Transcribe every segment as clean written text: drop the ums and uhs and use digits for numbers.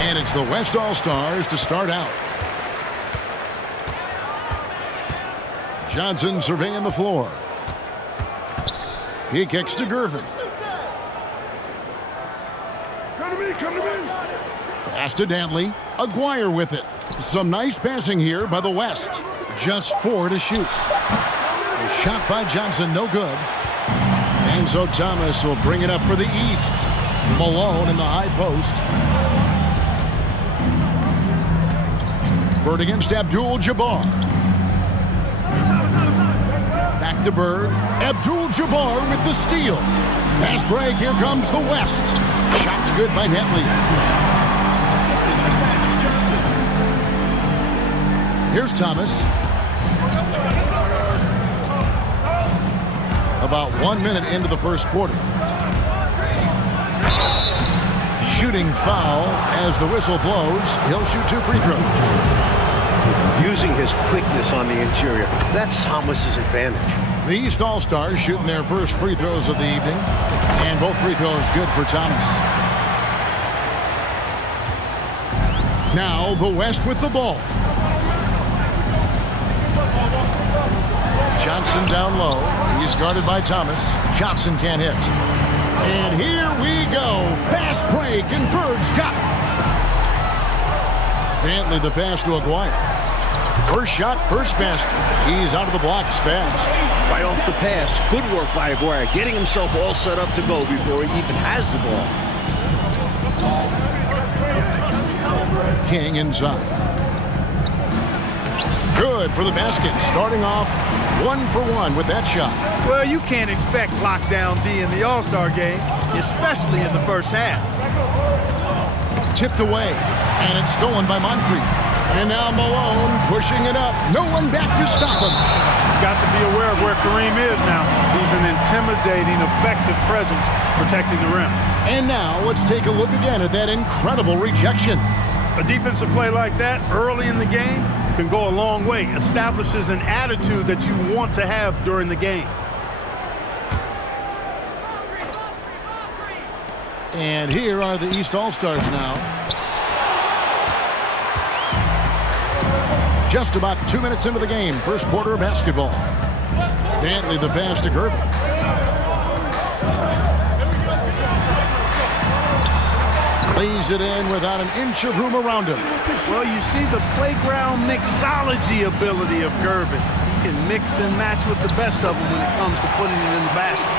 And it's the West All-Stars to start out. Johnson surveying the floor. He kicks to Gervin. Come to me. Pass to Dantley. Aguirre with it. Some nice passing here by the West. Just 4 to shoot. A shot by Johnson, no good. And so Thomas will bring it up for the East. Malone in the high post. Bird against Abdul-Jabbar. Back to Bird. Abdul-Jabbar with the steal. Pass break. Here comes the West. Shot's good by Netley. Here's Thomas. About 1 minute into the first quarter. Shooting foul as the whistle blows. He'll shoot 2 free throws. Using his quickness on the interior. That's Thomas's advantage. The East All-Stars shooting their first free throws of the evening. And both free throws good for Thomas. Now the West with the ball. Johnson down low. He's guarded by Thomas. Johnson can't hit. And here we go. Fast break, and Bird's got it. Dantley the pass to Aguirre. First shot, first basket. He's out of the blocks fast. Right off the pass. Good work by Aguirre, getting himself all set up to go before he even has the ball. King inside. Good for the basket. Starting off 1 for 1 with that shot. Well, you can't expect lockdown D in the All-Star game, especially in the first half. Tipped away, and it's stolen by Moncrief. And now Malone pushing it up. No one back to stop him. Got to be aware of where Kareem is now. He's an intimidating, effective presence protecting the rim. And now let's take a look again at that incredible rejection. A defensive play like that early in the game can go a long way. Establishes an attitude that you want to have during the game. And here are the East All-Stars now. Just about 2 minutes into the game, first quarter of basketball. Dantley the pass to Gervin. Lays it in without an inch of room around him. Well, you see the playground mixology ability of Gervin. He can mix and match with the best of them when it comes to putting it in the basket.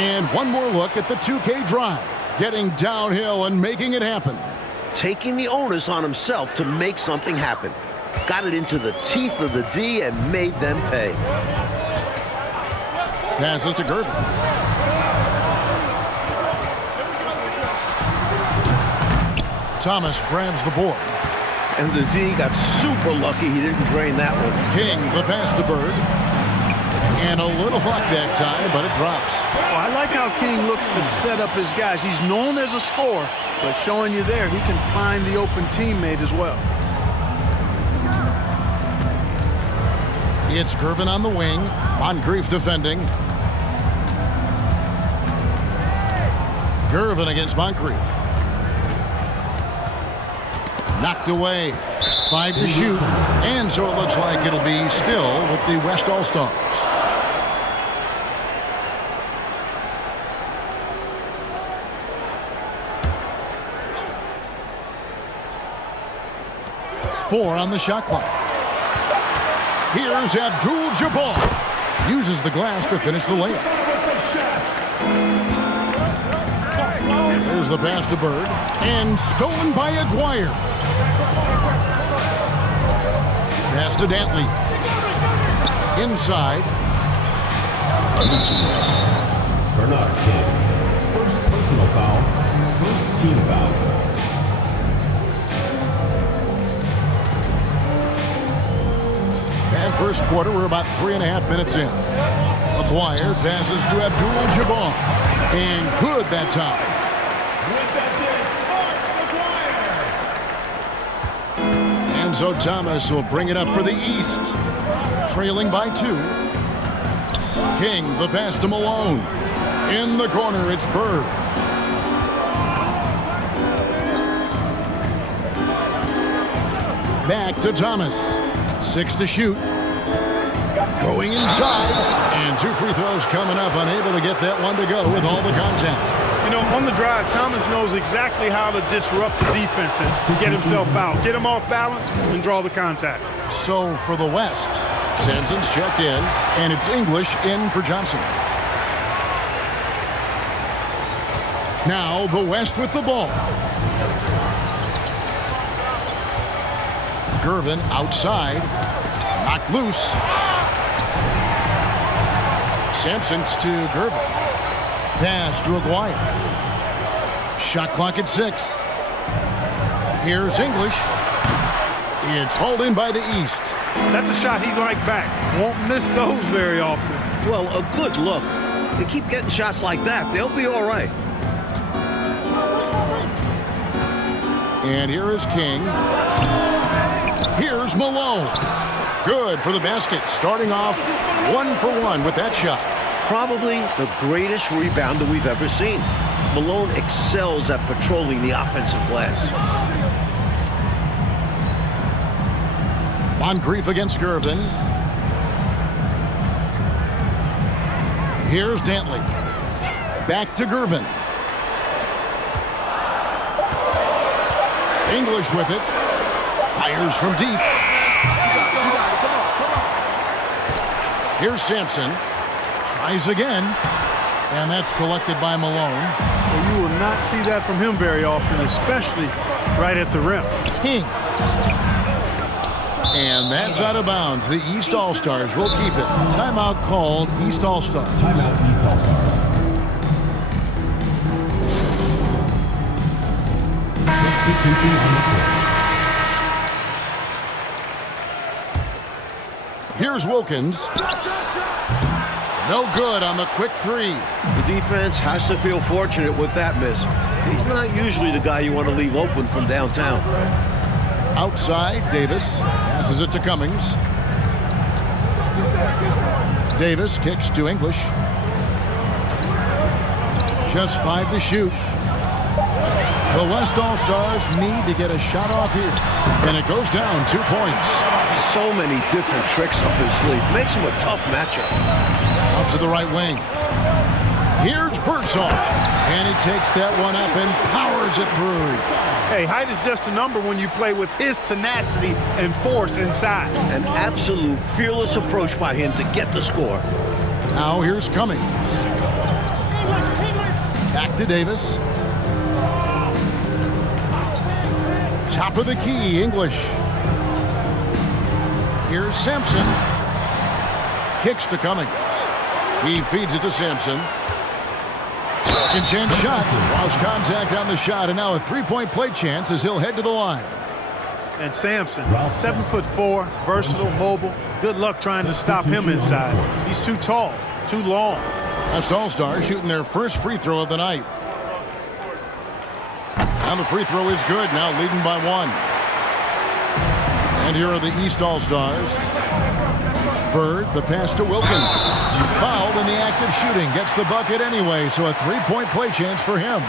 And one more look at the 2K drive. Getting downhill and making it happen. Taking the onus on himself to make something happen. Got it into the teeth of the D and made them pay. Passes to Gervin. Thomas grabs the board. And the D got super lucky he didn't drain that one. King the pass to Bird. And a little luck that time, but it drops. Oh, I like how King looks to set up his guys. He's known as a scorer, but showing you there, he can find the open teammate as well. It's Gervin on the wing. Moncrief defending. Gervin against Moncrief. Knocked away. 5 to shoot. And so it looks like it'll be still with the West All-Stars. Four on the shot clock. Here's Abdul-Jabbar. Uses the glass to finish the layup. There's the pass to Bird. And stolen by Aguirre. Pass to Dantley. Inside. Bernard King. First personal foul. First team foul. And first quarter, we're about 3.5 minutes in. Aguirre passes to Abdul-Jabbar. And good that time. And And so Thomas will bring it up for the East. Trailing by 2. King, the pass to Malone. In the corner, it's Bird. Back to Thomas. 6 to shoot. Going inside. And 2 free throws coming up. Unable to get that one to go with all the contact. You know, on the drive, Thomas knows exactly how to disrupt the defense and get himself out. Get him off balance and draw the contact. So for the West, Sanson's checked in, and it's English in for Johnson. Now the West with the ball. Gervin outside. Knocked loose. Sampson's to Gervin. Pass to Aguirre. Shot clock at 6. Here's English. It's hauled in by the East. That's a shot he'd like back. Won't miss those very often. Well, a good look. They keep getting shots like that. They'll be all right. And here is King. Here's Malone. Good for the basket. Starting off 1 for 1 with that shot. Probably the greatest rebounder we've ever seen. Malone excels at patrolling the offensive glass. Moncrief against Gervin. Here's Dantley. Back to Gervin. English with it. Fires from deep. Here's Sampson. Tries again. And that's collected by Malone. Well, you will not see that from him very often, especially right at the rim. King. And that's out of bounds. The East All-Stars will keep it. Timeout called East All-Stars. Timeout East All-Stars. Substitution on the court. Here's Wilkins. No good on the quick 3. The defense has to feel fortunate with that miss. He's not usually the guy you want to leave open from downtown. Outside, Davis passes it to Cummings. Davis kicks to English. Just 5 to shoot. The West All-Stars need to get a shot off here. And it goes down 2 points. So many different tricks up his sleeve. Makes him a tough matchup. Out to the right wing. Here's Birdsall. And he takes that one up and powers it through. Hey, height is just a number when you play with his tenacity and force inside. An absolute fearless approach by him to get the score. Now here's Cummings. Back to Davis. Top of the key, English. Here's Sampson. Kicks to Cummings. He feeds it to Sampson. Second chance shot. Lost contact on the shot, and now a 3-point play chance as he'll head to the line. And Sampson, 7'4", versatile, mobile. Good luck trying to stop him inside. He's too tall, too long. West All-Stars shooting their first free throw of the night. And the free throw is good, now leading by 1. And here are the East All-Stars. Bird, the pass to Wilkins. Fouled in the act of shooting. Gets the bucket anyway, so a 3-point play chance for him.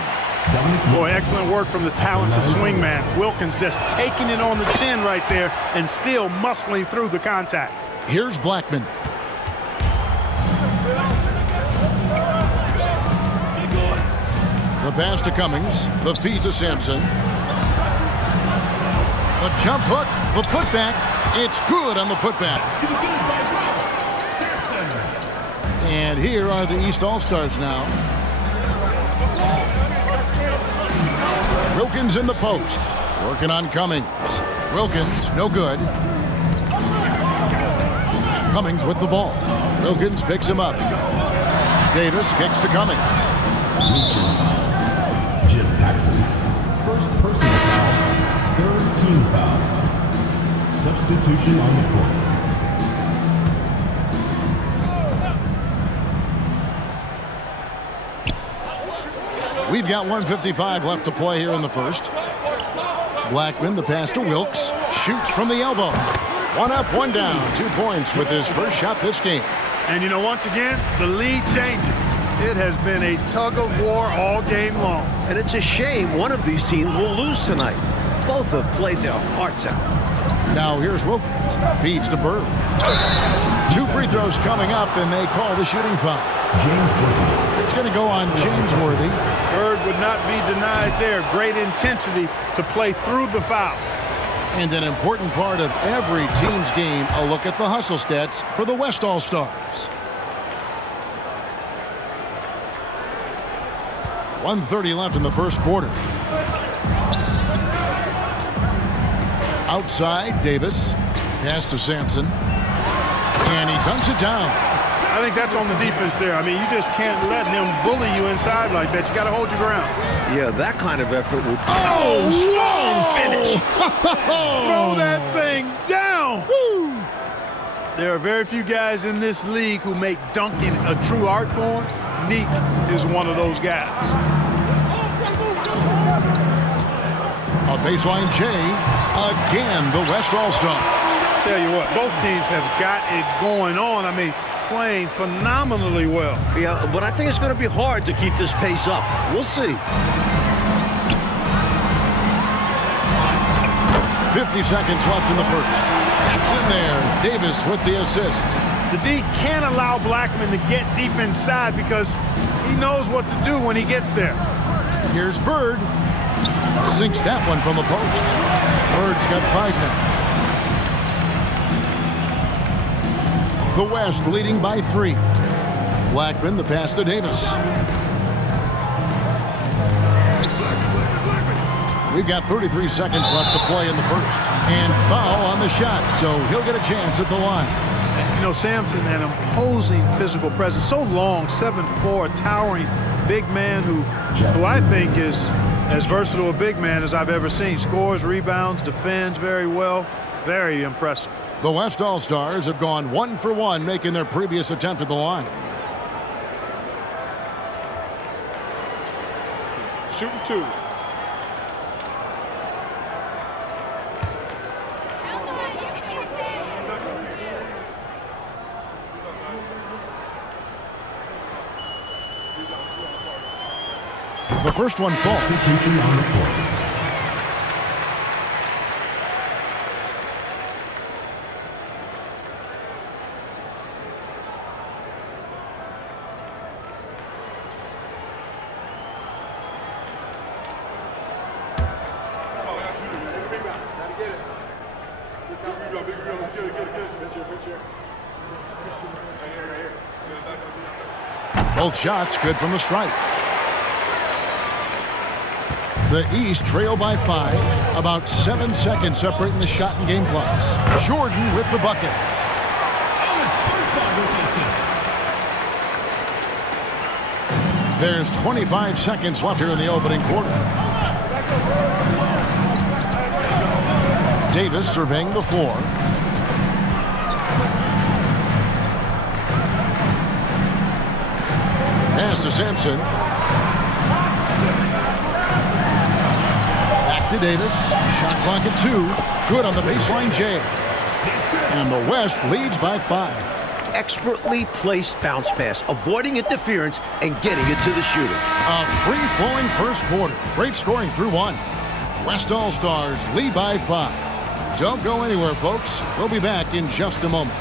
Boy, excellent work from the talented swingman. Wilkins just taking it on the chin right there and still muscling through the contact. Here's Blackman. The pass to Cummings. The feed to Sampson. The jump hook. The putback. It's good on the putback. And here are the East All-Stars now. Wilkins in the post. Working on Cummings. Wilkins, no good. Cummings with the ball. Wilkins picks him up. Davis kicks to Cummings. Jim Paxson. First personal foul. Third team foul. Substitution on the court. We've got 1:55 left to play here in the first. Blackman, the pass to Wilkes. Shoots from the elbow. One up, one down. 2 points with his first shot this game. And, you know, once again, the lead changes. It has been a tug-of-war all game long. And it's a shame one of these teams will lose tonight. Both have played their hearts out. Now here's Wilkins. Feeds to Bird. 2 free throws coming up, and they call the shooting foul. James Worthy. It's going to go on James Worthy. Bird would not be denied there. Great intensity to play through the foul. And an important part of every team's game, a look at the hustle stats for the West All-Stars. 1:30 left in the first quarter. Outside, Davis. Pass to Sampson. And he dunks it down. I think that's on the defense there. I mean, you just can't let him bully you inside like that. You got to hold your ground. Yeah, that kind of effort would... Oh, strong finish. Throw that thing down. Woo. There are very few guys in this league who make dunking a true art form. Neek is one of those guys. A baseline J. Again, the West All-Stars. Tell you what, both teams have got it going on. I mean, playing phenomenally well. Yeah, but I think it's going to be hard to keep this pace up. We'll see. 50 seconds left in the first. That's in there. Davis with the assist. The D can't allow Blackman to get deep inside because he knows what to do when he gets there. Here's Bird. Sinks that one from the post. Bird's got 5 now. The West leading by 3. Blackman, the pass to Davis. We've got 33 seconds left to play in the first. And foul on the shot, so he'll get a chance at the line. You know, Sampson, an imposing physical presence. So long, 7'4", a towering big man who I think is as versatile a big man as I've ever seen. Scores, rebounds, defends very well. Very impressive. The West All-Stars have gone 1 for 1, making their previous attempt at the line. Shooting 2. The first one falls. Substitution on the court. Both shots good from the stripe. The East trail by 5. About 7 seconds separating the shot and game clocks. Jordan with the bucket. There's 25 seconds left here in the opening quarter. Davis surveying the floor. Pass to Sampson. Back to Davis. Shot clock at 2. Good on the baseline J. And the West leads by 5. Expertly placed bounce pass, avoiding interference and getting it to the shooter. A free-flowing first quarter. Great scoring through 1. West All-Stars lead by 5. Don't go anywhere, folks. We'll be back in just a moment.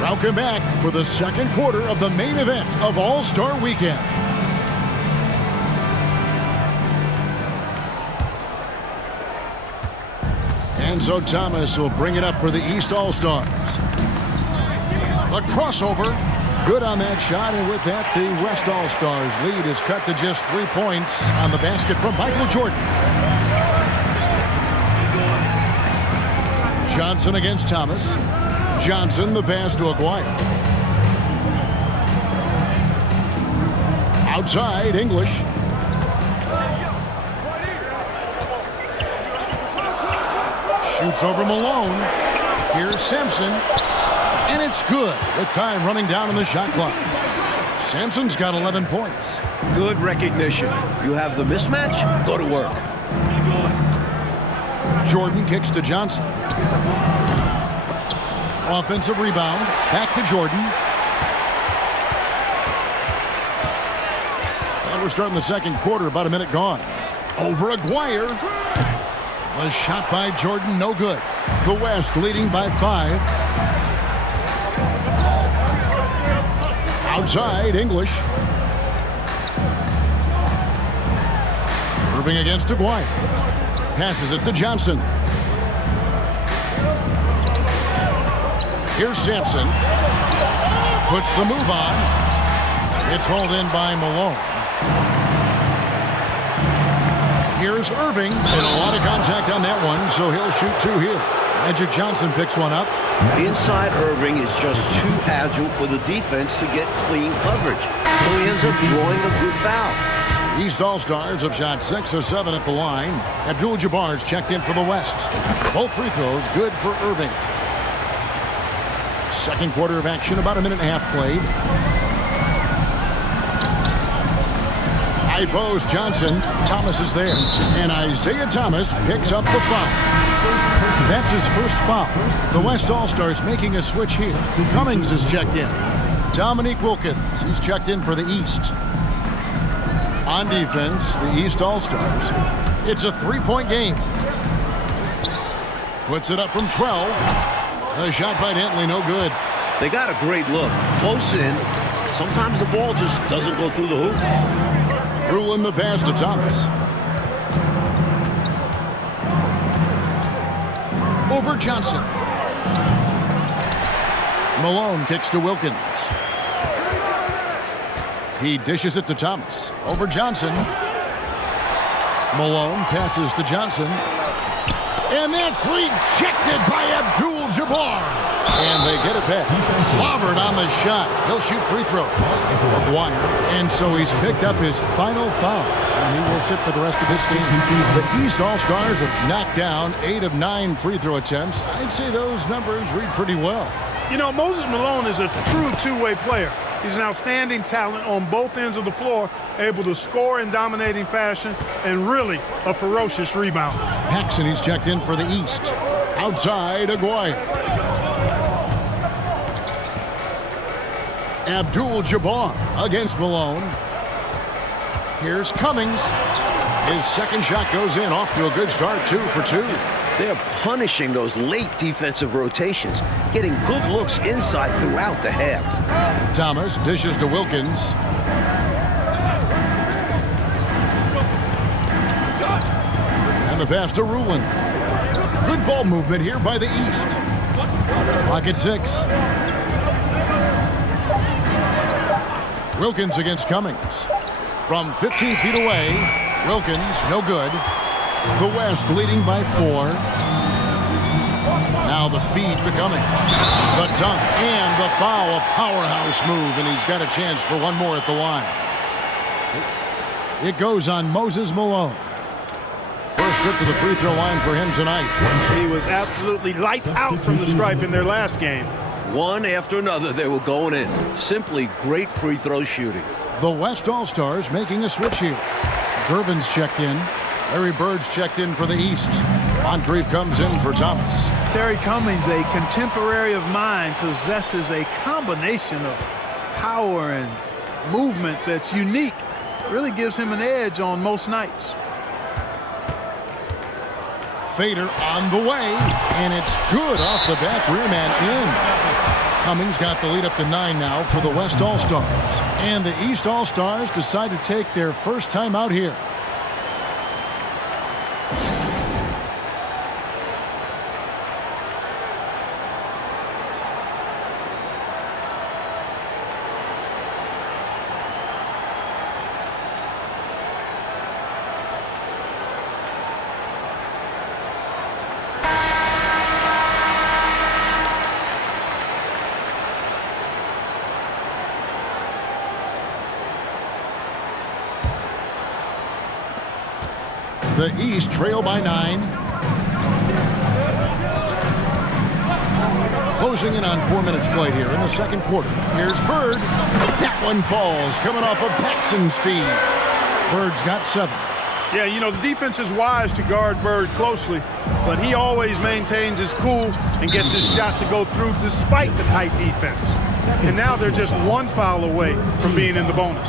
Welcome back for the second quarter of the main event of All-Star Weekend. Enzo Thomas will bring it up for the East All-Stars. The crossover. Good on that shot, and with that, the West All-Stars lead is cut to just 3 points on the basket from Michael Jordan. Johnson against Thomas. Johnson, the pass to Aguirre. Outside, English. Shoots over Malone. Here's Sampson. And it's good with time running down on the shot clock. Sampson's got 11 points. Good recognition. You have the mismatch? Go to work. Jordan kicks to Johnson. Offensive rebound. Back to Jordan. And we're starting the second quarter, about a minute gone. Over Aguirre. A shot by Jordan, no good. The West leading by 5. Outside, English. Irving against Aguirre. Passes it to Johnson. Here's Sampson. Puts the move on. It's hauled in by Malone. Here's Irving. And a lot of contact on that one, so he'll shoot 2 here. Magic Johnson picks one up. Inside Irving is just too agile for the defense to get clean coverage. So he ends up drawing a good foul. East All-Stars have shot 6 of 7 at the line. Abdul-Jabbar's checked in for the West. Both free throws good for Irving. Second quarter of action, about a minute and a half played. High post, Johnson. Thomas is there. And Isaiah Thomas picks up the foul. That's his first foul. The West All-Stars making a switch here. Cummings is checked in. Dominique Wilkins, he's checked in for the East. On defense, the East All-Stars. It's a 3-point game. Puts it up from 12. A shot by Dantley, no good. They got a great look. Close in. Sometimes the ball just doesn't go through the hoop. Ruling the pass to Thomas. Over Johnson. Malone kicks to Wilkins. He dishes it to Thomas. Over Johnson. Malone passes to Johnson. And that's rejected by Abdul-Jabbar. And they get it back. Clobbered on the shot. He'll shoot free throws. Aguirre. And so he's picked up his final foul. And he will sit for the rest of this game. The East All-Stars have knocked down 8 of 9 free throw attempts. I'd say those numbers read pretty well. You know, Moses Malone is a true two-way player. He's an outstanding talent on both ends of the floor, able to score in dominating fashion, and really a ferocious rebounder. Paxson, he's checked in for the East. Outside, Aguirre. Abdul-Jabbar against Malone. Here's Cummings. His second shot goes in, off to a good start, 2 for 2. They're punishing those late defensive rotations, getting good looks inside throughout the half. Thomas dishes to Wilkins. And the pass to Rulin. Good ball movement here by the East. Clock at 6. Wilkins against Cummings. From 15 feet away, Wilkins, no good. The West leading by 4. Now the feed to Cummings. The dunk and the foul, a powerhouse move, and he's got a chance for one more at the line. It goes on Moses Malone. First trip to the free throw line for him tonight. He was absolutely lights out from the stripe in their last game. One after another, they were going in. Simply great free throw shooting. The West All-Stars making a switch here. Gervin's checked in. Larry Bird's checked in for the East. Moncrief comes in for Thomas. Terry Cummings, a contemporary of mine, possesses a combination of power and movement that's unique. Really gives him an edge on most nights. Fader on the way, and it's good off the back rim and in. Cummings got the lead up to 9 now for the West All-Stars. And the East All-Stars decide to take their first time out here. The East trail by 9. Closing in on 4 minutes played here in the second quarter. Here's Bird. That one falls, coming off of Paxson's speed. Bird's got 7. Yeah, you know, the defense is wise to guard Bird closely, but he always maintains his cool and gets his shot to go through despite the tight defense. And now they're just 1 foul away from being in the bonus.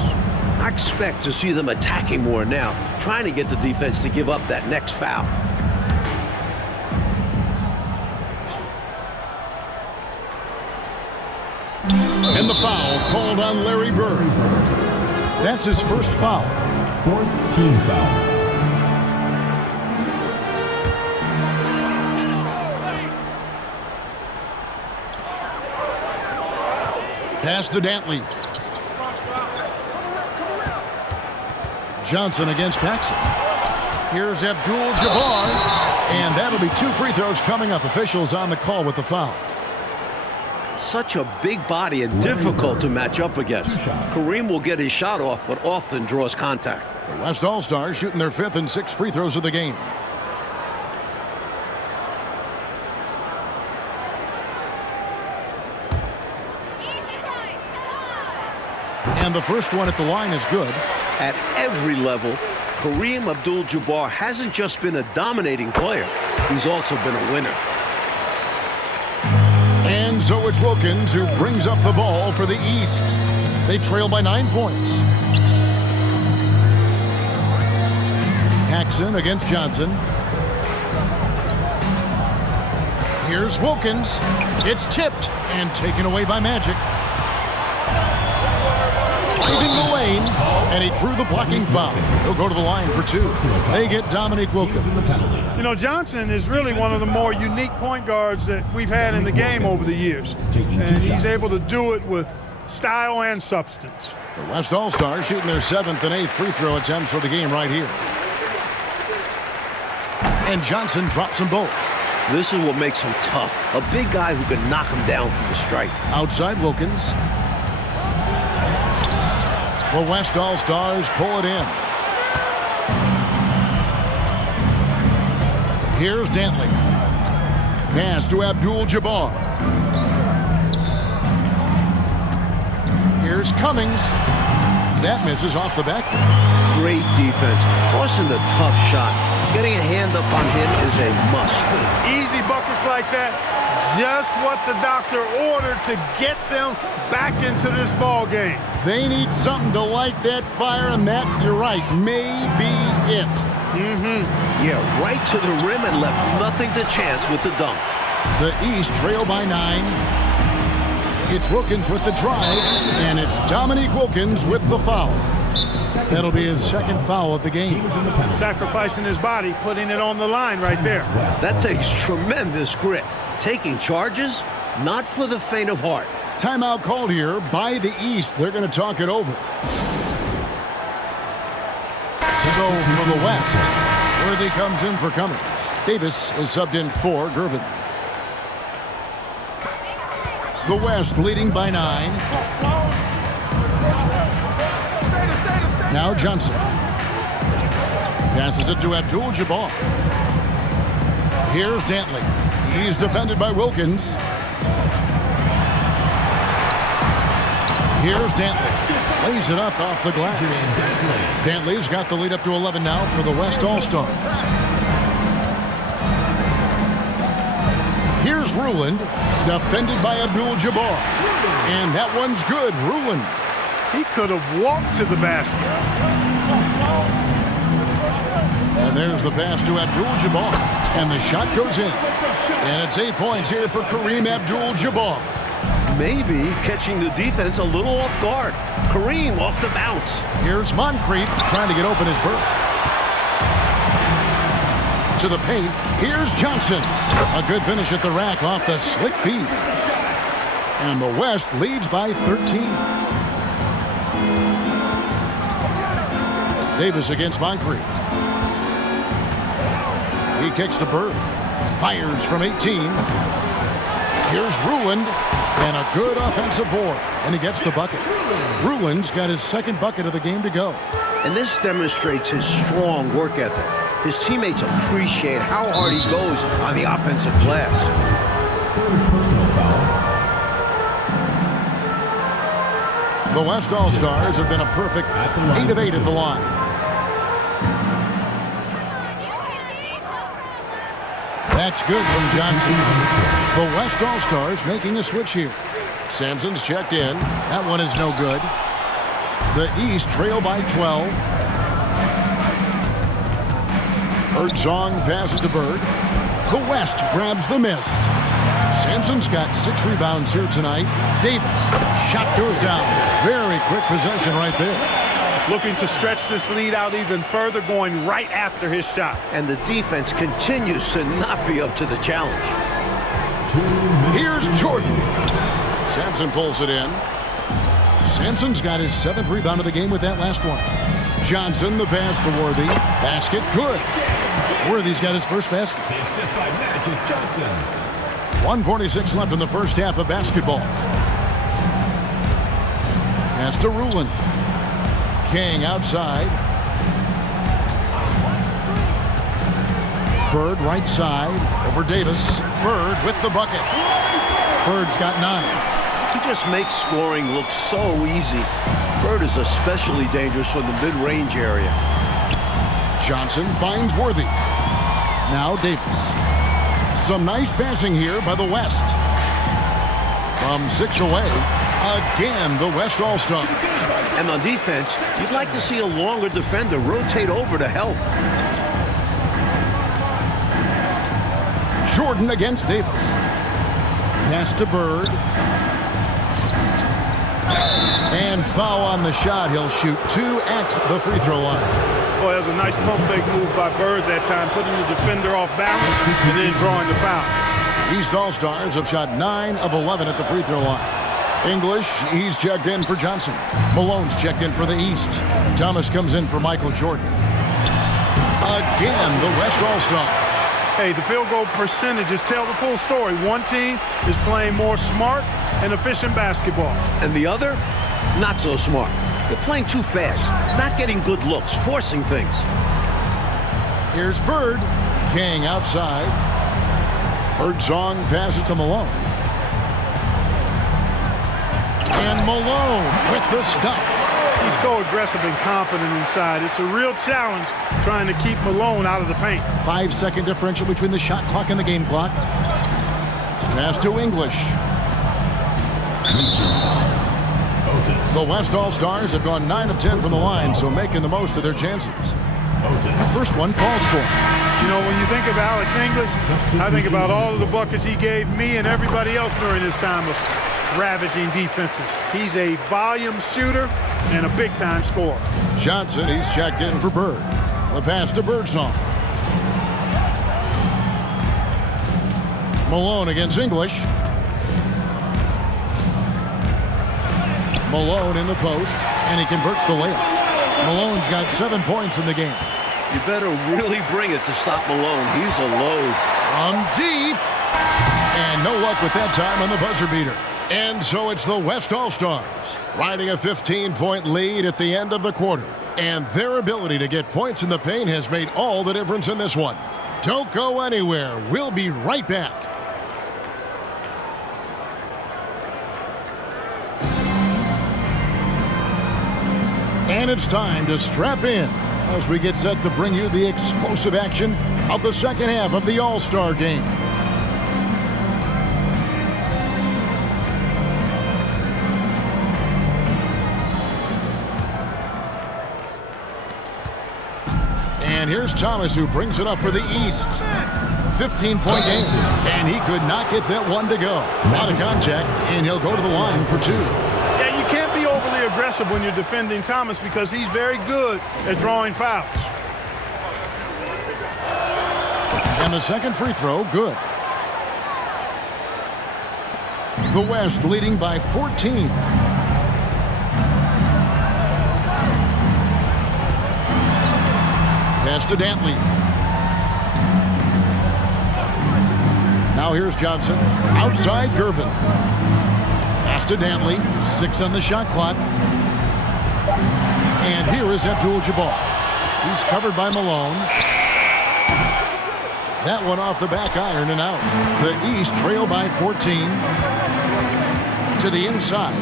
I expect to see them attacking more now, trying to get the defense to give up that next foul. And the foul called on Larry Bird. That's his first foul. 4th team foul. Pass to Dantley. Johnson against Paxson. Here's Abdul-Jabbar. And that'll be 2 free throws coming up. Officials on the call with the foul. Such a big body and difficult to match up against. Kareem will get his shot off, but often draws contact. The West All-Stars shooting their 5th and 6th free throws of the game. And the first one at the line is good. At every level, Kareem Abdul-Jabbar hasn't just been a dominating player, he's also been a winner. And so it's Wilkins who brings up the ball for the East. They trail by 9 points. Paxson against Johnson. Here's Wilkins. It's tipped and taken away by Magic. Leaving the lane, and he drew the blocking foul. He'll go to the line for 2. They get Dominique Wilkins. You know, Johnson is really one of the more unique point guards that we've had in the game over the years. And he's able to do it with style and substance. The West All-Stars shooting their 7th and 8th free throw attempts for the game right here. And Johnson drops them both. This is what makes him tough. A big guy who can knock him down from the stripe. Outside Wilkins. The West All-Stars pull it in. Here's Dantley. Pass to Abdul-Jabbar. Here's Cummings. That misses off the backboard. Great defense, forcing a tough shot. Getting a hand up on him is a must. Easy buckets like that, just what the doctor ordered to get them back into this ball game. They need something to light that fire, and that, you're right, may be it. Yeah, right to the rim and left nothing to chance with the dunk. The East trail by 9. It's Wilkins with the drive, and it's Dominique Wilkins with the foul. That'll be his 2nd foul of the game. Sacrificing his body, putting it on the line right there. That takes tremendous grit. Taking charges, not for the faint of heart. Timeout called here by the East. They're going to talk it over. So for the West, Worthy comes in for Cummings. Davis is subbed in for Gervin. The West leading by 9. Now Johnson. Passes it to Abdul-Jabbar. Here's Dantley. He's defended by Wilkins. Here's Dantley. Lays it up off the glass. Dantley's got the lead up to 11 now for the West All-Stars. Here's Ruland, defended by Abdul-Jabbar. And that one's good. Ruland. He could have walked to the basket. And there's the pass to Abdul-Jabbar. And the shot goes in. And it's 8 points here for Kareem Abdul-Jabbar. Maybe catching the defense a little off guard. Kareem off the bounce. Here's Moncrief trying to get open his Bird. To the paint. Here's Johnson. A good finish at the rack off the slick feed. And the West leads by 13. Davis against Moncrief. He kicks to Bird. Fires from 18. Here's Ruland. And a good offensive board. And he gets the bucket. Ruland's got his 2nd bucket of the game to go. And this demonstrates his strong work ethic. His teammates appreciate how hard he goes on the offensive glass. 3rd personal foul The West All-Stars have been a perfect 8 of 8 at the line. That's good from Johnson. The West All-Stars making a switch here. Sampson's checked in. That one is no good. The East trail by 12. Birdsong passes to Bird. The West grabs the miss. Sampson's got 6 rebounds here tonight. Davis, shot goes down. Very quick possession right there. Looking to stretch this lead out even further, going right after his shot. And the defense continues to not be up to the challenge. Here's Jordan. Sampson pulls it in. Sampson's got his 7th rebound of the game with that last one. Johnson, the pass to Worthy. Basket, good. Worthy's got his first basket. The assist by Magic Johnson. 1:46 left in the first half of basketball. Pass to Rulin. King outside. Bird right side over Davis. Bird with the bucket. Bird's got 9. He just makes scoring look so easy. Bird is especially dangerous from the mid-range area. Johnson finds Worthy. Now Davis. Some nice passing here by the West. From 6 away, again the West All-Star. And on defense, you'd like to see a longer defender rotate over to help. Jordan against Davis. Pass to Bird. And foul on the shot. He'll shoot 2 at the free throw line. Boy, that was a nice pump fake move by Bird that time, putting the defender off balance and then drawing the foul. East All-Stars have shot 9 of 11 at the free throw line. English, he's checked in for Johnson. Malone's checked in for the East. Thomas comes in for Michael Jordan. Again, the West All-Stars. Hey, the field goal percentages tell the full story. One team is playing more smart and efficient basketball. And the other, not so smart. They're playing too fast, not getting good looks, forcing things. Here's Bird. King outside. Birdsong passes to Malone. And Malone with the stuff. He's so aggressive and confident inside. It's a real challenge trying to keep Malone out of the paint. 5-second differential between the shot clock and the game clock. Pass to English. The West All-Stars have gone 9 of 10 from the line, so making the most of their chances. First one falls for him. You know, when you think of Alex English, I think about all of the buckets he gave me and everybody else during his time of ravaging defenses. He's a volume shooter and a big-time scorer. Johnson, he's checked in for Bird. The pass to Birdsong. Malone against English. Malone in the post, and he converts the layup. Malone's got 7 points in the game. You better really bring it to stop Malone. He's a load. From deep. And no luck with that time on the buzzer beater. And so it's the West All-Stars riding a 15-point lead at the end of the quarter. And their ability to get points in the paint has made all the difference in this one. Don't go anywhere. We'll be right back. And it's time to strap in as we get set to bring you the explosive action of the second half of the All-Star game. And here's Thomas, who brings it up for the East. 15-point game, and he could not get that one to go. Out of contact, and he'll go to the line for 2. Yeah, you can't be overly aggressive when you're defending Thomas because he's very good at drawing fouls. And the second free throw, good. The West leading by 14. Pass to Dantley. Now here's Johnson. Outside Gervin. Pass to Dantley. 6 on the shot clock. And here is Abdul-Jabbar. He's covered by Malone. That one off the back iron and out. The East trail by 14. To the inside.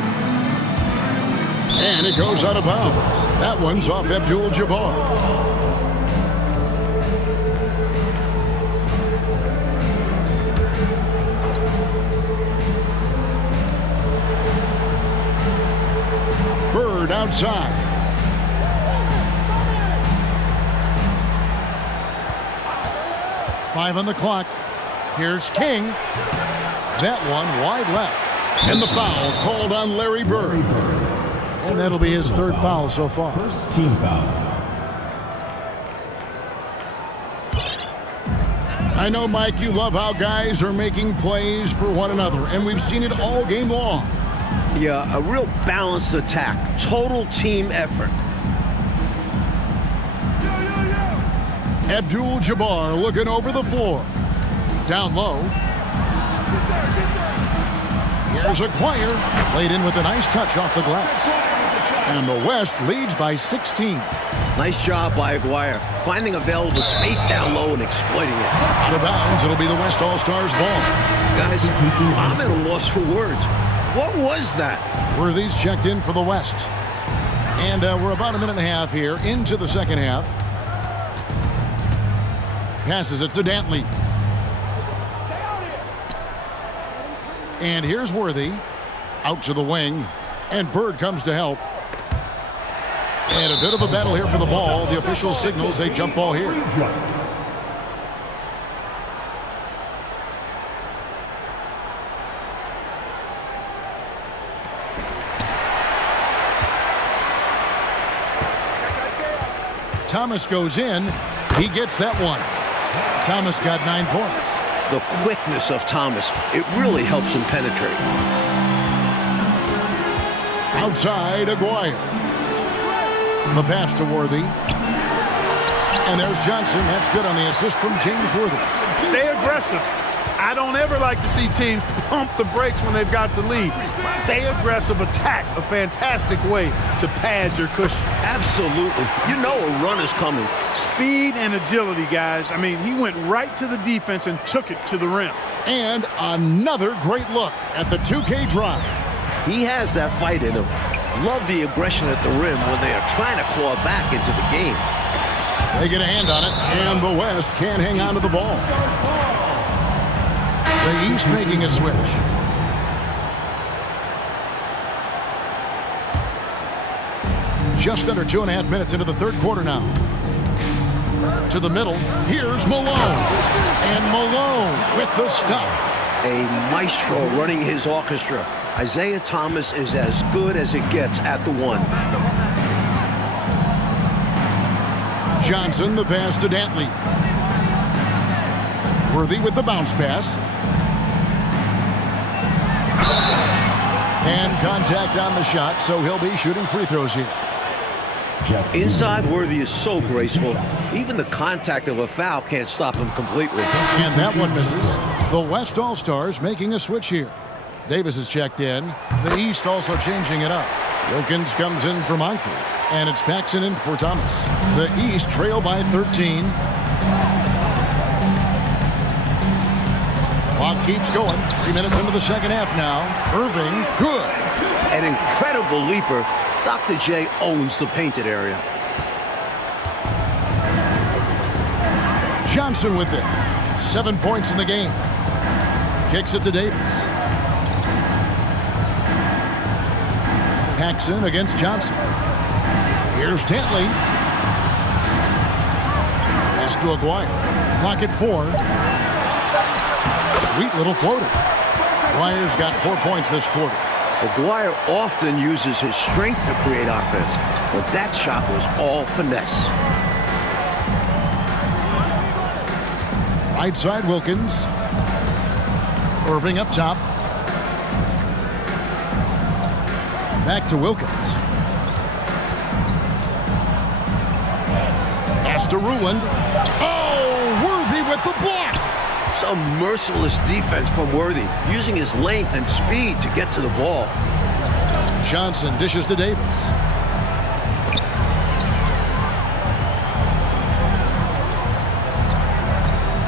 And it goes out of bounds. That one's off Abdul-Jabbar. Bird outside. Five on the clock. Here's King. That one wide left. And the foul called on Larry Bird. And that'll be his third foul so far. First team foul. I know, Mike, you love how guys are making plays for one another, and we've seen it all game long. Yeah, a real balanced attack. Total team effort. Abdul-Jabbar looking over the floor. Down low. Here's Aguirre. Played in with a nice touch off the glass. And the West leads by 16. Nice job by Aguirre, finding available space down low and exploiting it. Out of bounds, it'll be the West All-Stars ball. Guys, I'm at a loss for words. What was that? Worthy's checked in for the West. And we're about a minute and a half here into the second half. Passes it to Dantley. And here's Worthy. Out to the wing. And Bird comes to help. And a bit of a battle here for the ball. The official signals a jump ball here. Thomas goes in. He gets that one. Thomas got 9 points. The quickness of Thomas, it really helps him penetrate. Outside, Aguirre. The pass to Worthy. And there's Johnson. That's good on the assist from James Worthy. Stay aggressive. I don't ever like to see teams pump the brakes when they've got the lead. Stay aggressive, attack, a fantastic way to pad your cushion. Absolutely. You know a run is coming. Speed and agility, guys. I mean, he went right to the defense and took it to the rim. And another great look at the 2K drive. He has that fight in him. Love the aggression at the rim when they are trying to claw back into the game. They get a hand on it, and the West can't hang on to the ball. The East making a switch. Just under 2.5 minutes into the third quarter now. To the middle, here's Malone. And Malone with the stuff. A maestro running his orchestra. Isaiah Thomas is as good as it gets at the one. Johnson, the pass to Dantley. Worthy with the bounce pass. And contact on the shot, so he'll be shooting free throws here. Inside, Worthy is so graceful. Even the contact of a foul can't stop him completely. And that one misses. The West All-Stars making a switch here. Davis is checked in. The East also changing it up. Wilkins comes in for Moncrief. And it's Paxson in for Thomas. The East trail by 13. Clock keeps going. 3 minutes into the second half now. Irving, good. An incredible leaper. Dr. J owns the painted area. Johnson with it. 7 points in the game. Kicks it to Davis. Paxson against Johnson. Here's Dantley. Pass to Aguirre. Clock at 4. Sweet little floater. Aguirre's got 4 points this quarter. Aguirre often uses his strength to create offense, but that shot was all finesse. Right side, Wilkins. Irving up top. Back to Wilkins. Pass to Ruland. Oh, Worthy with the block. Some merciless defense from Worthy, using his length and speed to get to the ball. Johnson dishes to Davis.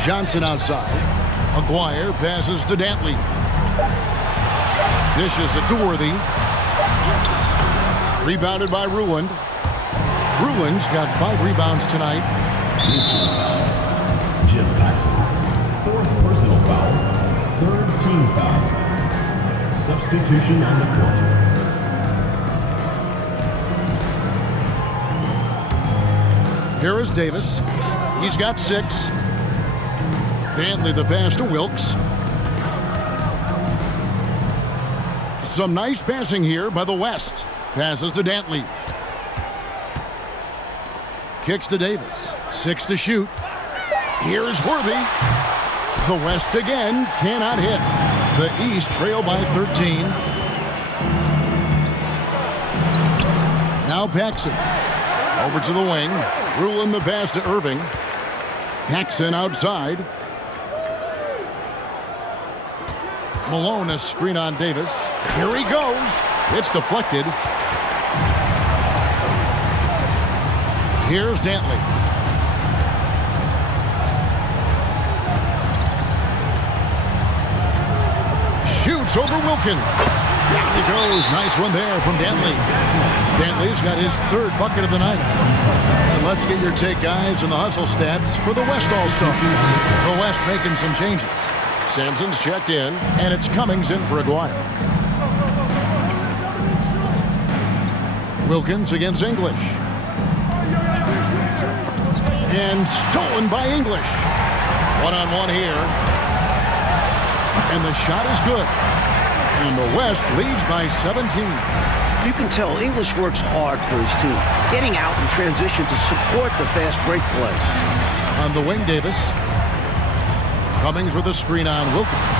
Johnson outside. Aguirre passes to Dantley. Dishes it to Worthy. Rebounded by Ruland. Ruland's got 5 rebounds tonight. Jim Paxson. 4th personal foul. 3rd team foul. Substitution on the court. Here is Davis. He's got 6. Dantley the pass to Wilkes. Some nice passing here by the West. Passes to Dantley. Kicks to Davis. 6 to shoot. Here's Worthy. The West again cannot hit. The East trail by 13. Now Paxson. Over to the wing. Ruland the pass to Irving. Paxson outside. Malone a screen on Davis. Here he goes. It's deflected. Here's Dantley. Shoots over Wilkins. Down he goes. Nice one there from Dantley. Dantley's got his 3rd bucket of the night. And let's get your take, guys, on the hustle stats for the West All-Star. The West making some changes. Sampson's checked in, and it's Cummings in for Aguirre. Wilkins against English. And stolen by English. One-on-one here. And the shot is good. And the West leads by 17. You can tell English works hard for his team, getting out in transition to support the fast break play. On the wing, Davis. Cummings with a screen on Wilkins.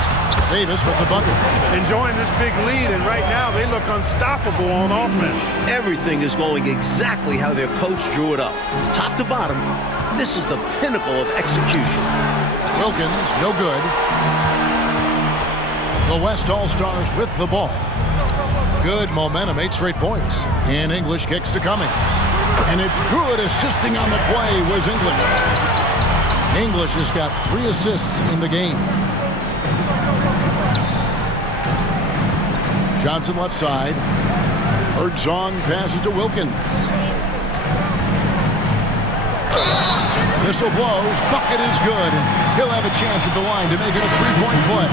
Davis with the bucket. Enjoying this big lead, and right now they look unstoppable on offense. Everything is going exactly how their coach drew it up. Top to bottom, this is the pinnacle of execution. Wilkins, no good. The West All-Stars with the ball. Good momentum, 8 straight points. And English kicks to Cummings. And it's good. Assisting on the play was English. English has got 3 assists in the game. Johnson left side. Herzog passes to Wilkins. Whistle blows. Bucket is good. He'll have a chance at the line to make it a 3-point play.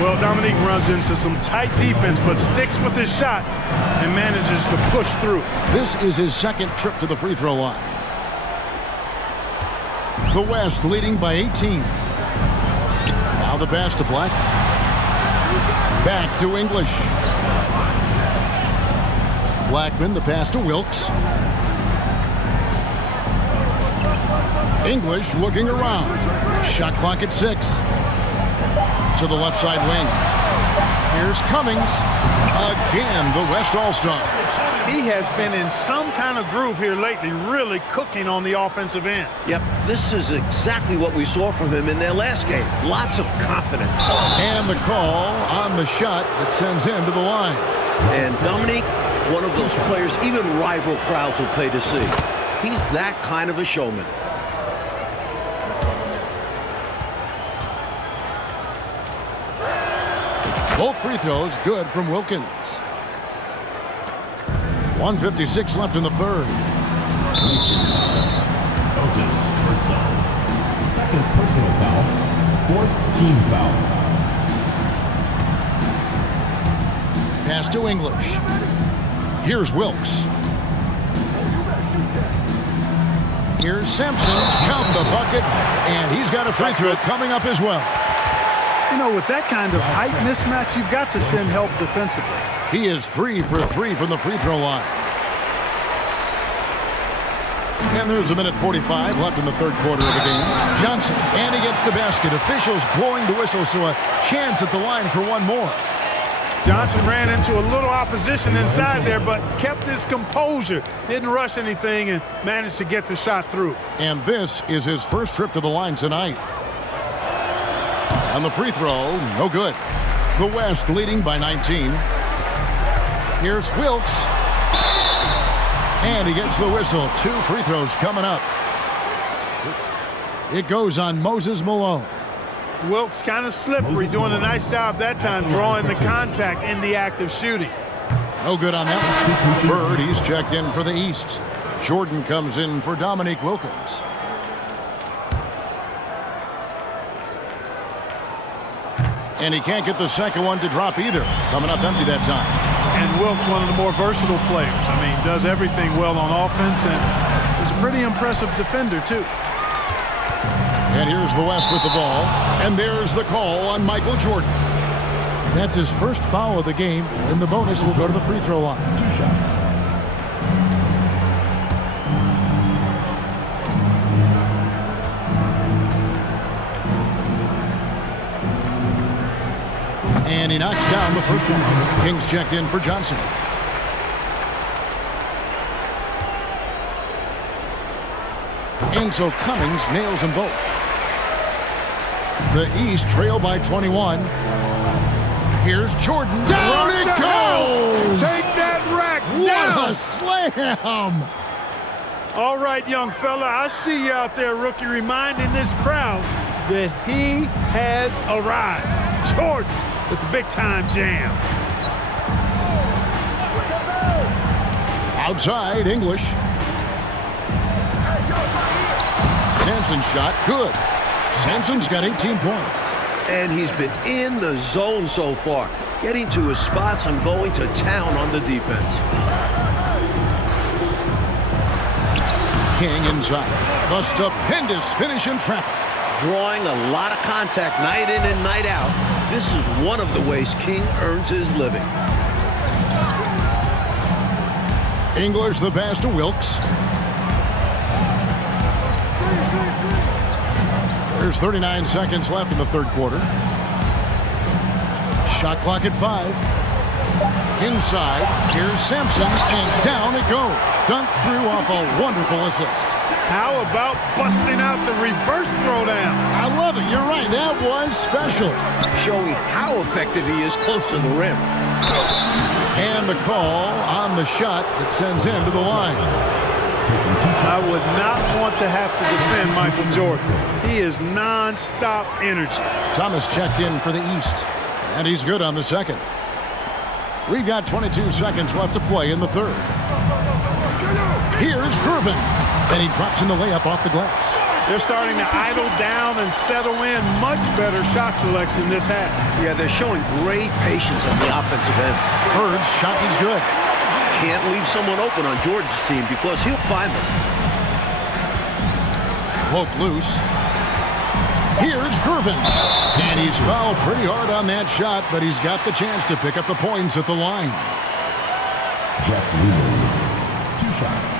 Well, Dominique runs into some tight defense, but sticks with his shot and manages to push through. This is his 2nd trip to the free throw line. The West leading by 18. Now the pass to Black. Back to English. Blackman the pass to Wilkes. English looking around. Shot clock at 6. To the left side wing. Here's Cummings. Again, the West All-Star. He has been in some kind of groove here lately, really cooking on the offensive end. Yep, this is exactly what we saw from him in their last game. Lots of confidence. And the call on the shot that sends him to the line. And Dominique, one of those players even rival crowds will pay to see. He's that kind of a showman. Both free throws good from Wilkins. 1:56 left in the 3rd. Otis Herzog. 2nd personal foul. 4th team foul. Pass to English. Here's Wilkes. Here's Sampson. Count the bucket. And he's got a free throw coming up as well. You know, with that kind of height mismatch, you've got to send help defensively. He is 3 for 3 from the free throw line. And there's 1:45 left in the 3rd quarter of the game. Johnson, and he gets the basket. Officials blowing the whistle, so a chance at the line for one more. Johnson ran into a little opposition inside there, but kept his composure. Didn't rush anything and managed to get the shot through. And this is his first trip to the line tonight. On the free throw, no good. The West leading by 19. Here's Wilkes. And he gets the whistle. 2 free throws coming up. It goes on Moses Malone. Wilkes kind of slippery, doing a nice job that time drawing the contact in the act of shooting. No good on that one. Bird, he's checked in for the East. Jordan comes in for Dominique Wilkins. And he can't get the second one to drop either. Coming up empty that time. And Wilkes, one of the more versatile players. I mean, does everything well on offense and is a pretty impressive defender, too. And here's the West with the ball. And there's the call on Michael Jordan. That's his first foul of the game, and the bonus will go to the free throw line. 2 shots. And he knocks down the first one. Kings checked in for Johnson. And so Cummings nails them both. The East trail by 21. Here's Jordan. Down it goes! Take that rack down! What a slam! All right, young fella, I see you out there, rookie, reminding this crowd that he has arrived. Jordan with the big-time jam. Outside, English. Sampson's shot, good. Sampson's got 18 points. And he's been in the zone so far, getting to his spots and going to town on the defense. King inside. A stupendous finish in traffic. Drawing a lot of contact night in and night out. This is one of the ways King earns his living. English the pass to Wilkes. There's 39 seconds left in the third quarter. Shot clock at 5. Inside, here's Sampson, and down it goes. Dunked through off a wonderful assist. How about busting out the reverse throwdown? I love it. You're right. That was special. Showing how effective he is close to the rim. And the call on the shot that sends him to the line. I would not want to have to defend Michael Jordan. He is non-stop energy. Thomas checked in for the East, and he's good on the second. We've got 22 seconds left to play in the third. Here's Gervin, and he drops in the layup off the glass. They're starting to idle down and settle in. Much better shot selection this half. Yeah, they're showing great patience on the offensive end. Bird's shot is good. Can't leave someone open on Jordan's team because he'll find them. Poke loose. Here's Gervin. And he's fouled pretty hard on that shot, but he's got the chance to pick up the points at the line. Jeff Lee, 2 shots.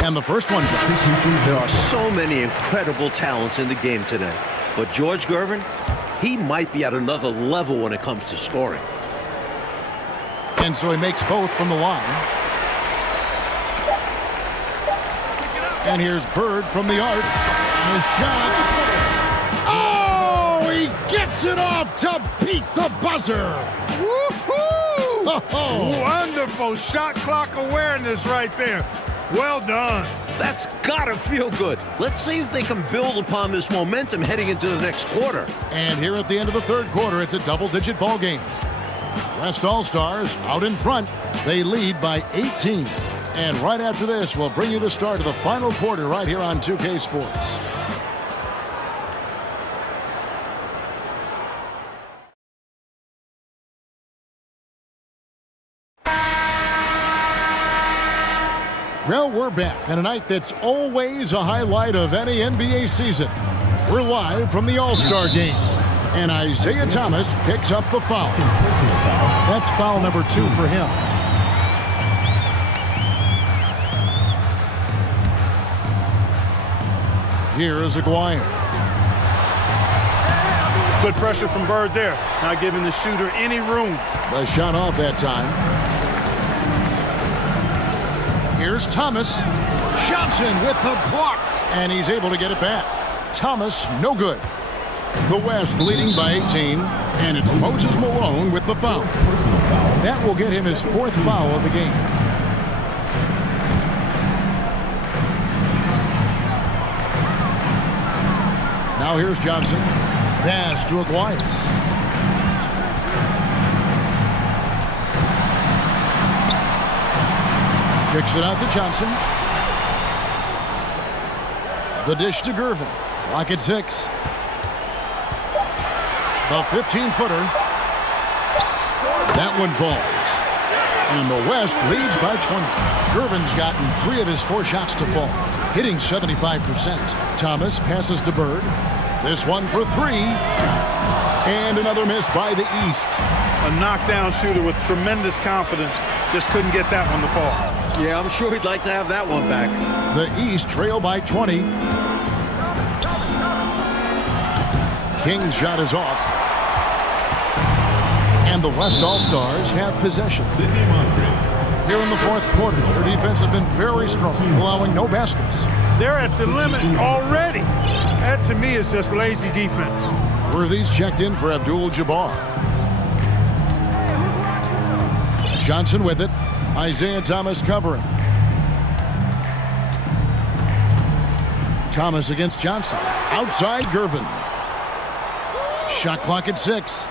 And the first one. There are so many incredible talents in the game today. But George Gervin, he might be at another level when it comes to scoring. And so he makes both from the line. And here's Bird from the arc. The shot. Oh, he gets it off to beat the buzzer. Woo-hoo! Oh. Wonderful shot clock awareness right there. Well done. That's gotta feel good. Let's see if they can build upon this momentum heading into the next quarter. And here at the end of the third quarter, it's a double-digit ball game. West All-Stars out in front. They lead by 18. And right after this, we'll bring you the start of the final quarter right here on 2K Sports. Well, we're back on a night that's always a highlight of any NBA season. We're live from the All-Star Game, and Isaiah Thomas picks up the foul. That's foul number 2 for him. Here is Aguirre. Good pressure from Bird there. Not giving the shooter any room. The shot off that time. Here's Thomas. Johnson with the block. And he's able to get it back. Thomas, no good. The West leading by 18. And it's Moses Malone with the foul. That will get him his 4th foul of the game. here's Johnson. Pass to Aguirre. Kicks it out to Johnson. The dish to Gervin. Clock at 6. The 15-footer. That one falls. And the West leads by 20. Gervin's gotten 3 of his 4 shots to fall, hitting 75%. Thomas passes to Bird. This one for 3. And another miss by the East. A knockdown shooter with tremendous confidence. Just couldn't get that one to fall. Yeah, I'm sure he'd like to have that one back. The East trail by 20. King's shot is off. And the West All-Stars have possession. Here in the 4th quarter, their defense has been very strong, allowing no baskets. They're at the limit already. That, to me, is just lazy defense. Worthy's checked in for Abdul-Jabbar. Johnson with it. Isaiah Thomas covering. Thomas against Johnson. Outside Gervin. Shot clock at 6.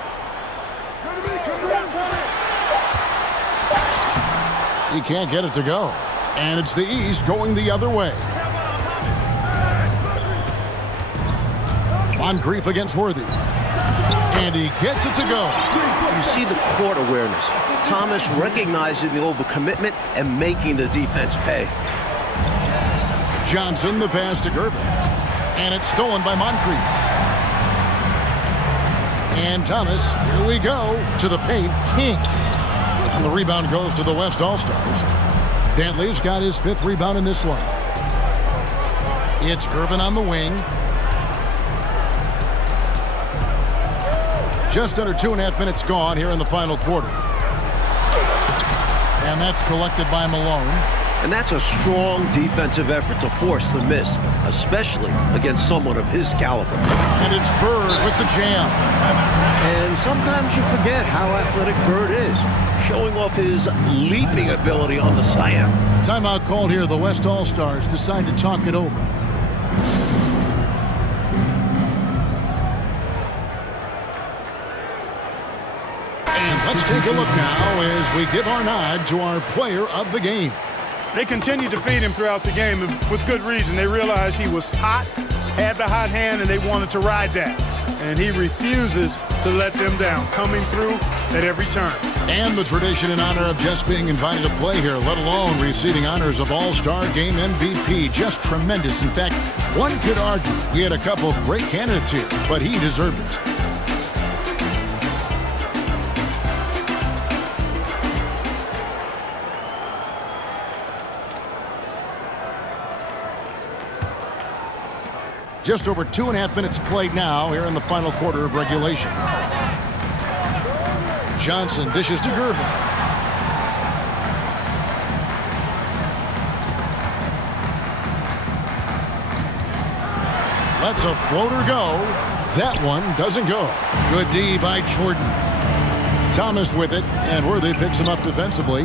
He can't get it to go. And it's the East going the other way. Moncrief against Worthy. And he gets it to go. You see the court awareness. Thomas recognizing the overcommitment and making the defense pay. Johnson, the pass to Gervin. And it's stolen by Moncrief. And Thomas, here we go, to the paint, King. And the rebound goes to the West All-Stars. Dantley's got his 5th rebound in this one. It's Gervin on the wing. Just under 2.5 minutes gone here in the final quarter. And that's collected by Malone. And that's a strong defensive effort to force the miss, especially against someone of his caliber. And it's Bird with the jam. And sometimes you forget how athletic Bird is, showing off his leaping ability on the slam. Timeout called here. The West All-Stars decide to talk it over. And let's take a look now as we give our nod to our player of the game. They continued to feed him throughout the game, and with good reason. They realized he was hot, had the hot hand, and they wanted to ride that. And he refuses to let them down, coming through at every turn. And the tradition in honor of just being invited to play here, let alone receiving honors of All-Star Game MVP. Just tremendous. In fact, one could argue we had a couple great candidates here, but he deserved it. Just over 2.5 minutes played now here in the final quarter of regulation. Johnson dishes to Gervin. Lets a floater go. That one doesn't go. Good D by Jordan. Thomas with it, and Worthy picks him up defensively.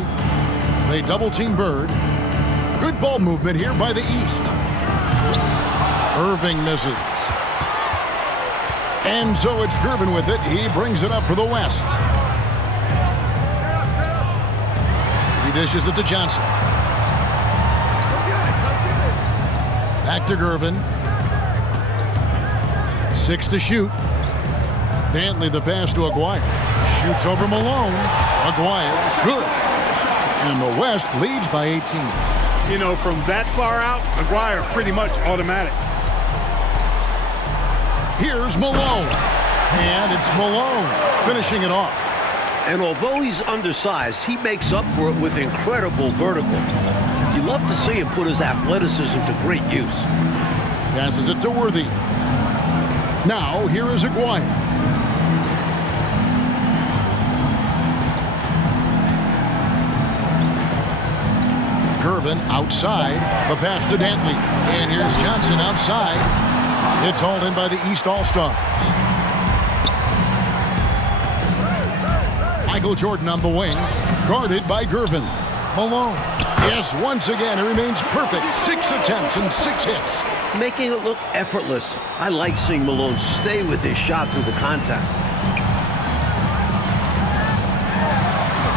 They double-team Bird. Good ball movement here by the East. Irving misses. And so it's Gervin with it. He brings it up for the West. He dishes it to Johnson. Back to Gervin. 6 to shoot. Dantley the pass to Aguirre. Shoots over Malone. Aguirre, good. And the West leads by 18. You know, from that far out, Aguirre pretty much automatic. Here's Malone. And it's Malone finishing it off. And although he's undersized, he makes up for it with incredible vertical. You love to see him put his athleticism to great use. Passes it to Worthy. Now, here is Aguirre. Gervin outside. The pass to Dantley. And here's Johnson outside. It's hauled in by the East All-Stars. Michael Jordan on the wing. Guarded by Gervin. Malone. Yes, once again, he remains perfect. 6 attempts and 6 hits. making it look effortless. I like seeing Malone stay with his shot through the contact.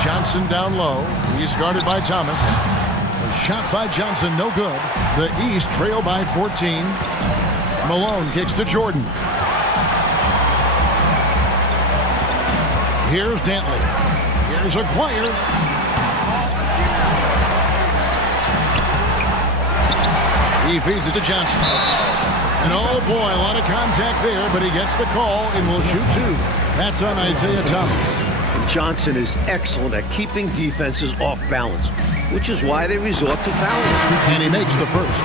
Johnson down low. He's guarded by Thomas. A shot by Johnson, no good. The East trail by 14. Malone kicks to Jordan. Here's Dantley. Here's Aguirre. He feeds it to Johnson. And oh boy, a lot of contact there, but he gets the call and will shoot two. That's on Isaiah Thomas. Johnson is excellent at keeping defenses off balance, which is why they resort to fouling. And he makes the first.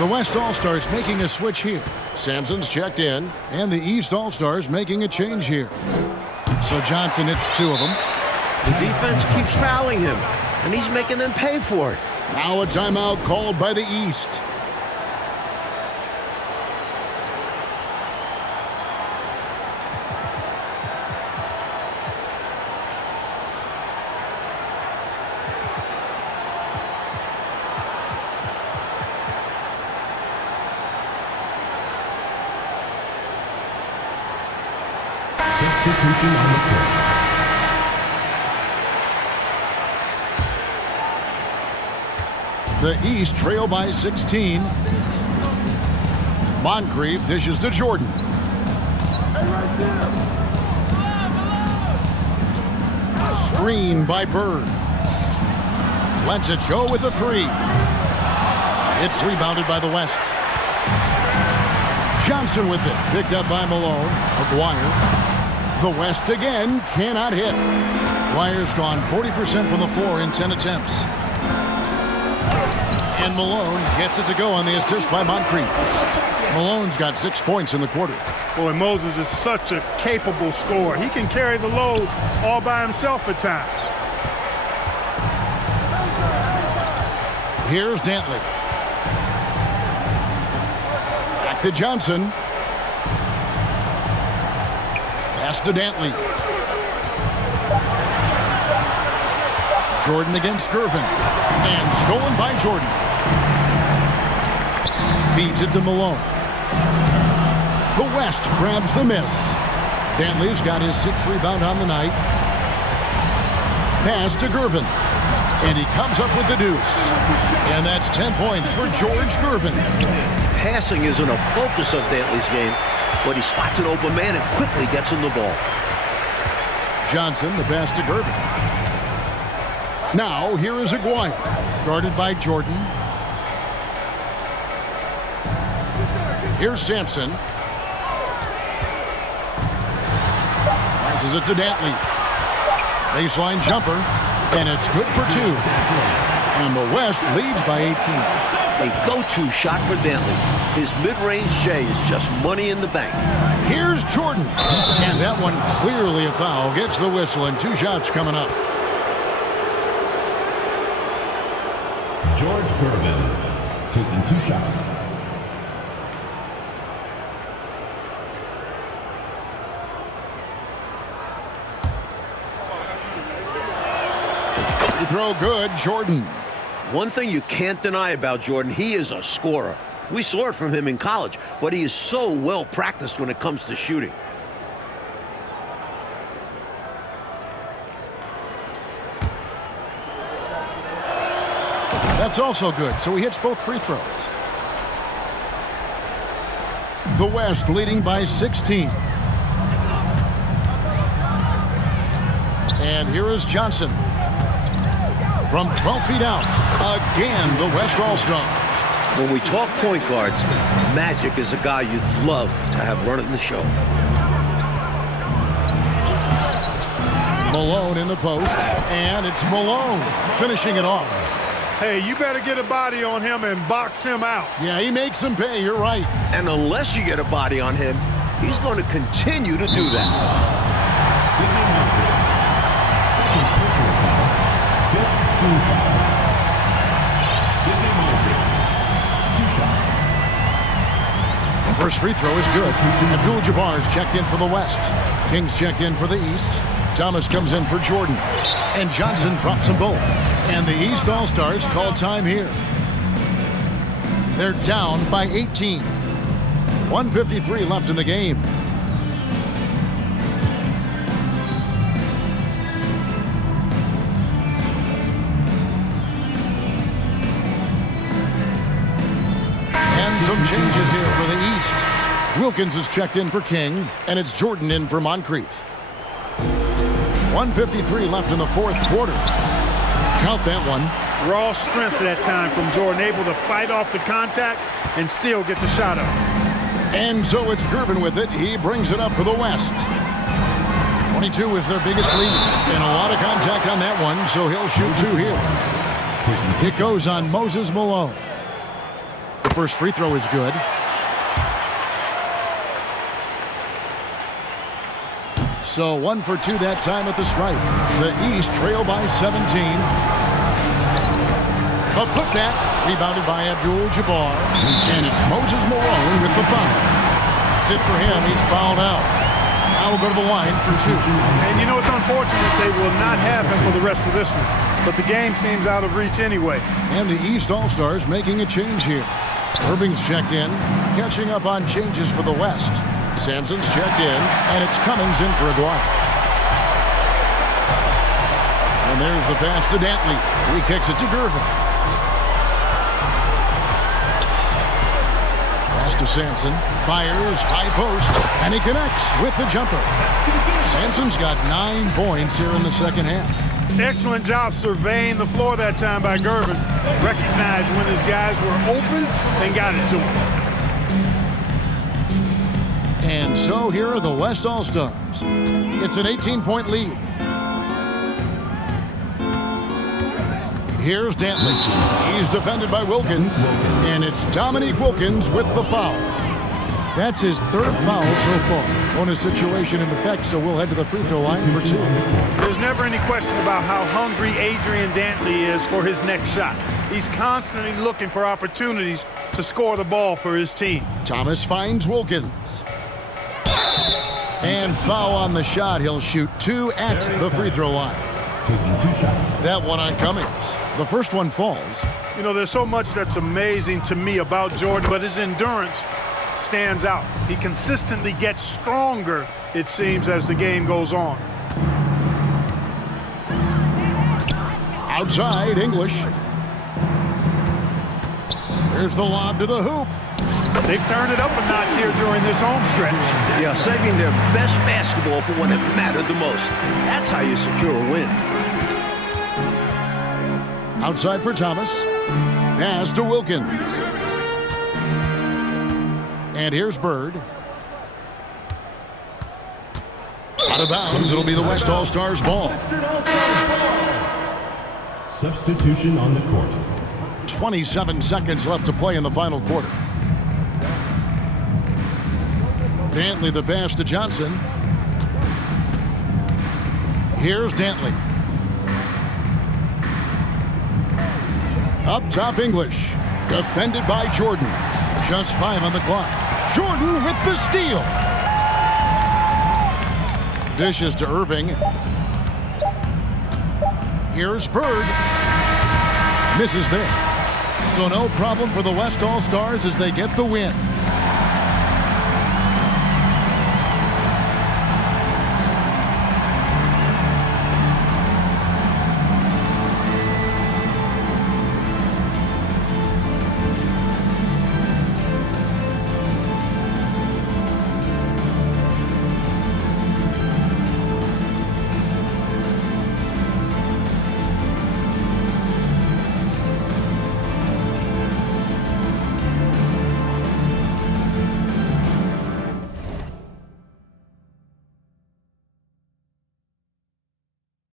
The West All-Stars making a switch here. Sampson's checked in, and the East All-Stars making a change here. So Johnson hits two of them. The defense keeps fouling him, and he's making them pay for it. Now a timeout called by the East. Substitution on the court. The East trail by 16. Moncrief dishes to Jordan. Hey, right there. Screen by Bird. Lets it go with a three. It's rebounded by the West. Johnson with it. Picked up by Malone. Aguirre. The West again cannot hit. Aguirre's gone 40% from the floor in 10 attempts. And Malone gets it to go on the assist by Moncrief. Malone's got 6 points in the quarter. Boy, Moses is such a capable scorer. He can carry the load all by himself at times. Here's Dantley. Back to Johnson. Pass to Dantley. Jordan against Gervin. And stolen by Jordan. Feeds it to Malone. The West grabs the miss. Dantley's got his 6th rebound on the night. Pass to Gervin. And he comes up with the deuce. And that's 10 points for George Gervin. Passing isn't a focus of Dantley's game, but he spots an open man and quickly gets him the ball. Johnson, the pass to Gervin. Now, here is Aguirre, guarded by Jordan. Here's Sampson. Passes it to Dantley. Baseline jumper, and it's good for two. And the West leads by 18. A go-to shot for Dantley. His mid-range J is just money in the bank. Here's Jordan. And that one clearly a foul. Gets the whistle, and 2 shots coming up. George Gervin taking 2 shots. Free throw good, Jordan. One thing you can't deny about Jordan, he is a scorer. We saw it from him in college, but he is so well practiced when it comes to shooting. That's also good, so he hits both free throws. The West leading by 16. And here is Johnson. From 12 feet out, again, the West All-Stars. When we talk point guards, Magic is a guy you'd love to have running the show. Malone in the post, and it's Malone finishing it off. Hey, you better get a body on him and box him out. Yeah, he makes him pay, you're right. And unless you get a body on him, he's going to continue to do that. Sidney Moncrief. Second personal foul. 5th team foul. Sidney Moncrief. 2 shots. The first free throw is good. Abdul-Jabbar's checked in for the West. Kings checked in for the East. Thomas comes in for Jordan. And Johnson drops them both. And the East All-Stars call time here. They're down by 18. 1:53 left in the game. And some changes here for the East. Wilkins is checked in for King, and it's Jordan in for Moncrief. 1:53 left in the fourth quarter. Count that one. Raw strength that time from Jordan, able to fight off the contact and still get the shot up. And so it's Gervin with it. He brings it up for the West. 22 is their biggest lead. And a lot of contact on that one, so he'll shoot two here. It goes on Moses Malone. The first free throw is good. So 1 for 2 that time at the stripe. The East trail by 17. A putback, rebounded by Abdul-Jabbar. And it's Moses Malone with the foul. That's it for him. He's fouled out. Now we'll go to the line for 2. And you know, it's unfortunate they will not have him for the rest of this one. But the game seems out of reach anyway. And the East All-Stars making a change here. Irving's checked in, catching up on changes for the West. Sampson's checked in, and it's Cummings in for Aguirre. And there's the pass to Dantley. He kicks it to Gervin. Pass to Sampson. Fires, high post, and he connects with the jumper. Sampson's got 9 points here in the second half. Excellent job surveying the floor that time by Gervin. Recognized when his guys were open and got it to him. And so here are the West All-Stars. It's an 18-point lead. Here's Dantley. He's defended by Wilkins. And it's Dominique Wilkins with the foul. That's his 3rd foul so far. Bonus situation in effect, so we'll head to the free throw line for 2. There's never any question about how hungry Adrian Dantley is for his next shot. He's constantly looking for opportunities to score the ball for his team. Thomas finds Wilkins. And foul on the shot. He'll shoot 2 at the free throw line. Taking 2 shots. That one on Cummings. The first one falls. You know, there's so much that's amazing to me about Jordan, but his endurance stands out. He consistently gets stronger, it seems, as the game goes on. Outside, English. There's the lob to the hoop. They've turned it up a notch here during this home stretch. Yeah, saving their best basketball for when it mattered the most. That's how you secure a win. Outside for Thomas. Pass to Wilkins. And here's Bird. Out of bounds. It'll be the West All-Stars ball. Substitution on the court. 27 seconds left to play in the final quarter. Dantley the pass to Johnson. Here's Dantley. Up top, English. Defended by Jordan. Just 5 on the clock. Jordan with the steal. Dishes to Irving. Here's Bird. Misses there. So no problem for the West All-Stars as they get the win.